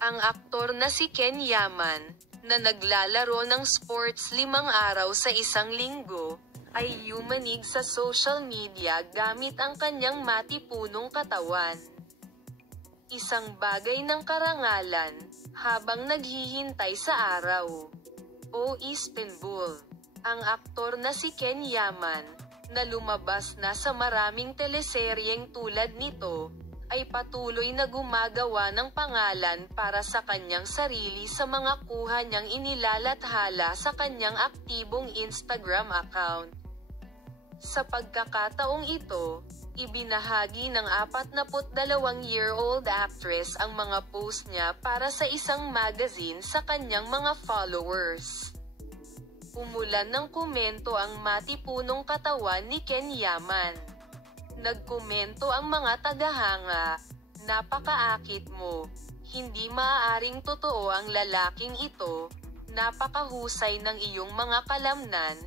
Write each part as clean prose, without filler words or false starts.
Ang aktor na si Ken Yaman, na naglalaro ng sports 5 araw sa isang linggo, ay yumanig sa social media gamit ang kanyang matipunong katawan. Isang bagay ng karangalan, habang naghihintay sa araw. O Istanbul. Ang aktor na si Ken Yaman, na lumabas na sa maraming teleseryeng tulad nito, ay patuloy na gumagawa ng pangalan para sa kanyang sarili sa mga kuha niyang inilalathala sa kanyang aktibong Instagram account. Sa pagkakataong ito, ibinahagi ng 42-year-old actress ang mga post niya para sa isang magazine sa kanyang mga followers. Umulan ng komento ang matipunong katawan ni Ken Yaman. Nagkomento ang mga tagahanga, "Napakaakit mo. Hindi maaaring totoo ang lalaking ito. Napakahusay ng iyong mga kalamnan.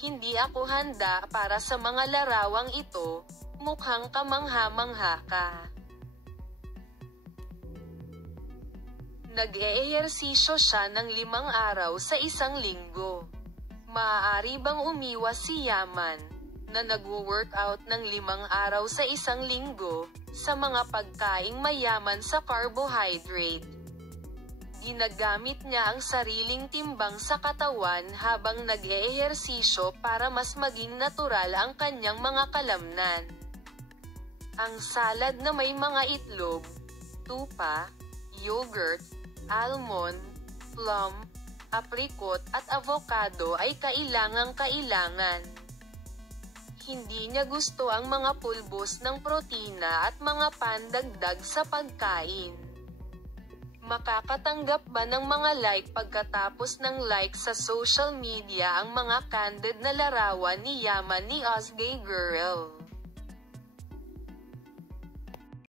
Hindi ako handa para sa mga larawang ito. Mukhang kamangha-mangha ka." Nag-eehersisyo siya ng 5 araw sa isang linggo. Maaari bang umiwas si Yaman, na nagwo-workout ng 5 araw sa isang linggo, sa mga pagkaing mayaman sa carbohydrate? Ginagamit niya ang sariling timbang sa katawan habang nag-eehersisyo para mas maging natural ang kanyang mga kalamnan. Ang salad na may mga itlog, tupa, yogurt, almond, plum, apricot at avocado ay kailangang-kailangan. Hindi niya gusto ang mga pulbos ng protina at mga pandagdag sa pagkain. Makakatanggap ba ng mga like pagkatapos ng like sa social media ang mga candid na larawan ni Yaman ni Ozgay Girl?